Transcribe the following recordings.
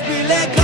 be let go.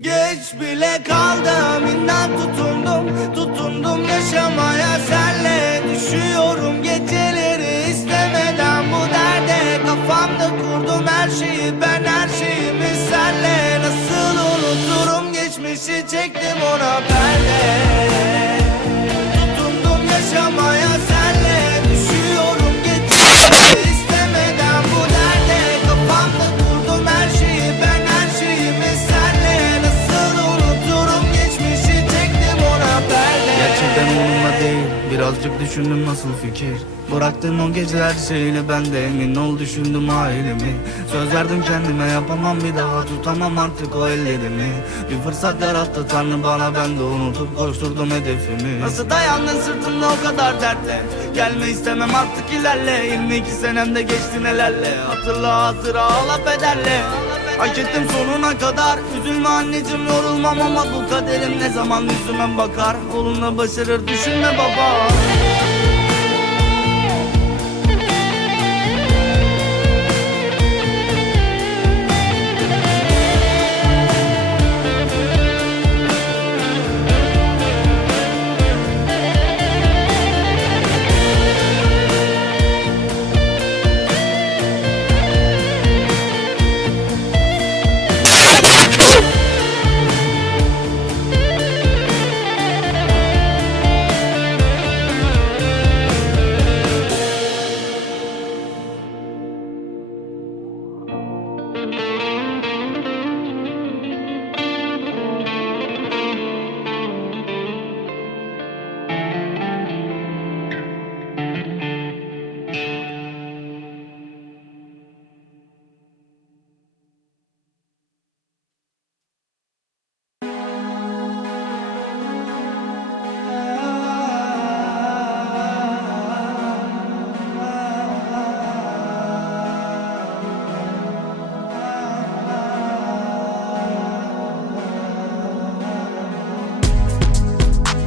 Geç bile kaldım inan tutundum Tutundum yaşamaya. Senle Düşüyorum geceleri istemeden bu derde Kafamda kurdum her şeyi. Ben her şeyimi senle Nasıl unuturum? Geçmişi çektim ona perde Bıraktın o gece her şeyle ben de emin ol düşündüm ailemi. Söz verdim kendime yapamam bir daha tutamam artık o ellerimi. Bir fırsat yarattı tanrı bana ben de unutup koşturdum hedefimi. Nasıl dayandın sırtımda o kadar dertle? Gelme istemem artık ilerle. 22 senemde geçti nelerle? Hatırla hatıra ağla pederle Hak ettim sonuna kadar. Üzülme anneciğim yorulmam ama bu kaderim ne zaman yüzüme bakar? Olunla başarır düşünme baba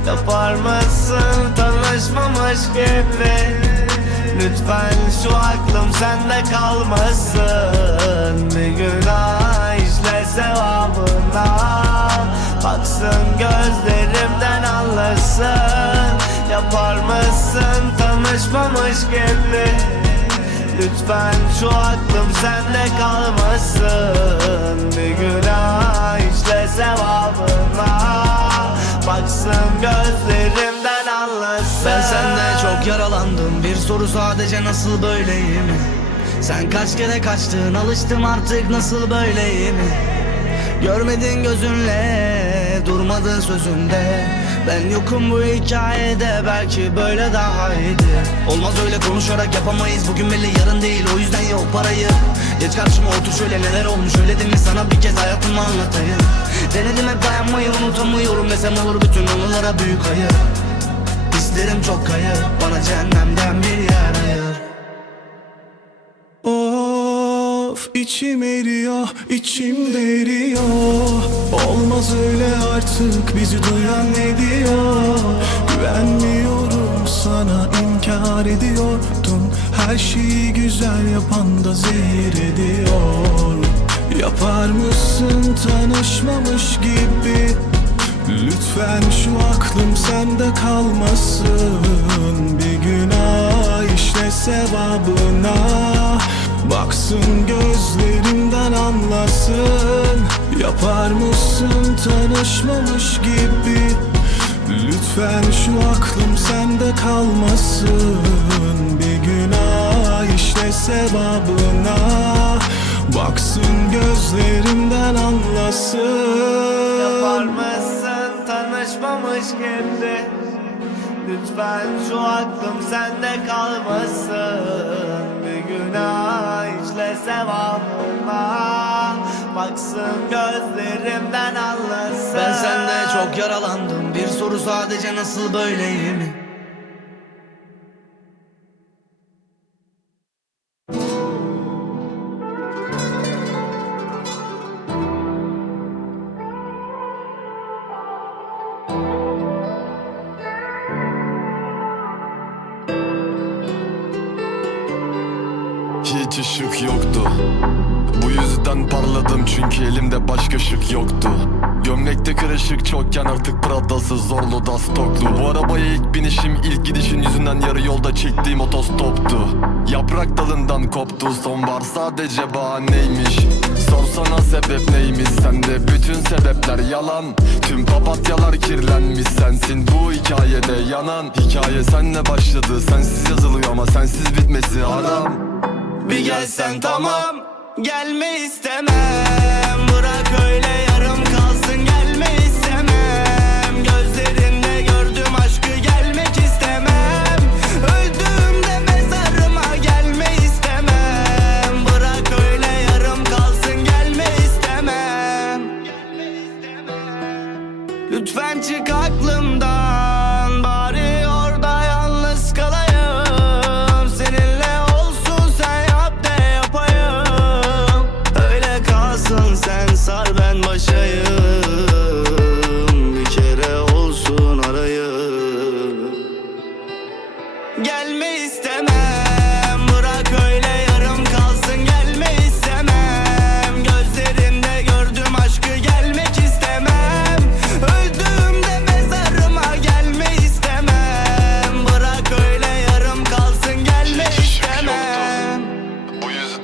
Yapar mısın? Tanışmamış gibi Lütfen şu aklım sende kalmasın. Bir günah işle sevabına. Baksın gözlerimden anlasın. Yapar mısın? Tanışmamış gibi Lütfen şu aklım sende kalmasın. Bir günah işle sevabına Baksın gözlerimden anlasın. Ben sende çok yaralandım. Bir soru sadece nasıl böyleyim? Sen kaç kere kaçtın? Alıştım artık nasıl böyleyim? Görmedin gözünle durmadı sözünde Ben yokum bu hikayede belki böyle daha iyiydi. Olmaz öyle konuşarak yapamayız. Bugün belli yarın değil o yüzden yok parayı. Geç karşıma otur şöyle neler olmuş öyle mi sana bir kez hayatımı anlatayım. Denedim hep dayanmayı unutamıyorum desem olur bütün anılara büyük hayır İsterim çok kayıp bana cehennemden bir yer ayır. Of içim eriyor, içim eriyor Olmaz öyle artık bizi duyan ne Her şeyi güzel yapan da zehir ediyor. Yapar mısın tanışmamış gibi? Lütfen şu aklım sende kalmasın. Bir günah işle sevabına. Baksın gözlerimden anlasın. Yapar mısın tanışmamış gibi? Lütfen şu aklım sende kalmasın sevabına. Baksın gözlerimden anlasın. Yapar mısın? Tanışmamış gibi Lütfen şu aklım sende kalmasın. Bir günah işle sevabına baksın Gözlerimden anlasın. Ben sende çok yaralandım. Bir soru sadece nasıl böyleyim ışık yoktu. Bu yüzden parladım çünkü elimde başka şık yoktu. Gömlekte kırışık çokken artık Prada'sı zorlu da stoklu. Bu arabaya ilk binişim ilk gidişin yüzünden yarı yolda çektiğim otostoptu. Yaprak dalından koptu sonbahar sadece bahaneymiş. Sorsana sebep neymiş sende bütün sebepler yalan. Tüm papatyalar kirlenmiş sensin bu hikayede yanan. Hikaye senle başladı sensiz yazılıyor ama sensiz bitmesi haram Bir gelsen tamam Gelme istemem. Bırak öyle yarım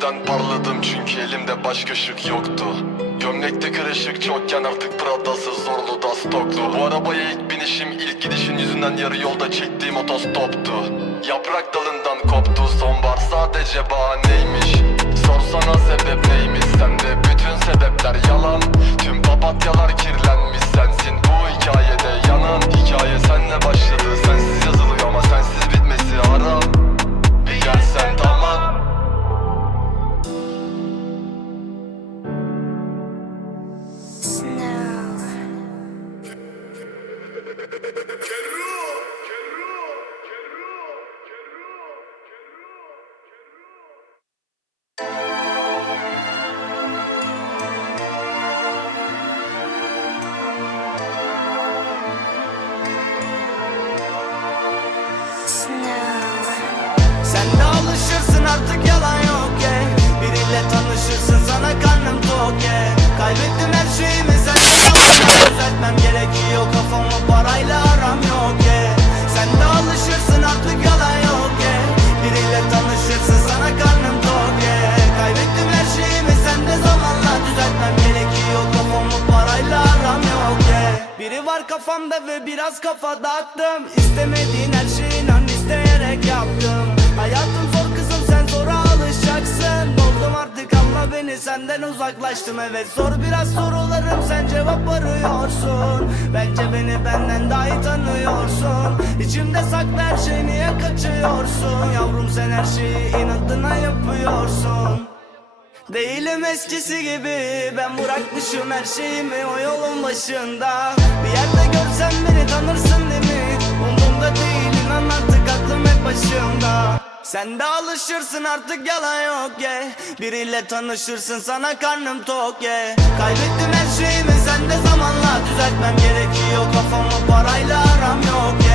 Bu yüzden parladım çünkü elimde başka şık yoktu. Gömlekte kırışık çokken artık Prada'sı zorlu da stoklu Bu arabaya ilk binişim ilk gidişin yüzünden yarı yolda çektiğim otostoptu. Yaprak dalından koptu sonbahar sadece bahaneymiş. Sorsana sebep neymiş sende bütün sebepler yalan. Tüm papatyalar kirlenmiş sensin kafamda ve biraz kafa dağıttım. İstemediğin her şeyi inan isteyerek yaptım. Hayatım zor kızım sen zora alışacaksın. Doldum artık anla beni senden uzaklaştım. Evet zor biraz sorularım sen cevap arıyorsun. Bence beni benden daha iyi tanıyorsun. İçimde saklı her şey niye kaçıyorsun? Yavrum sen her şeyi inadına yapıyorsun Değilim eskisi gibi Ben bırakmışım her şeyimi o yolun başında. Bir yerde görsen beni tanırsın değil mi? Umurumda değil inan artık aklım hep başımda. Sen de alışırsın artık yalan yok ye Biriyle tanışırsın sana karnım tok ye Kaybettim her şeyimi sen de zamanla Düzeltmem gerekiyor. Kafamı parayla aram yok ye Sen